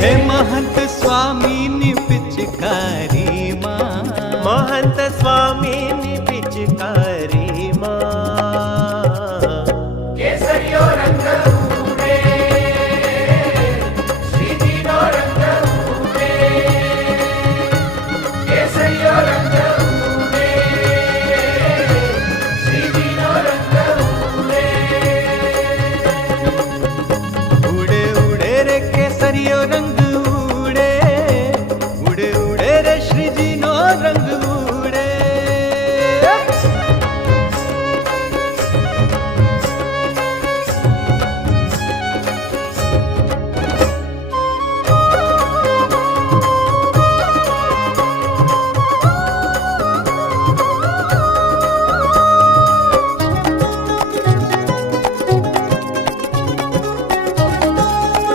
હે મહંત સ્વામીની પિચકારી માં, મહંત સ્વામીની પિચકારી માં કેસરિયો રંગ ઉડે, શ્રીજીનો રંગ ઉડે, કેસરિયો રંગ ઉડે, શ્રીજીનો રંગ ઉડે. ઉડે ઉડે રે કેસરિયો રંગ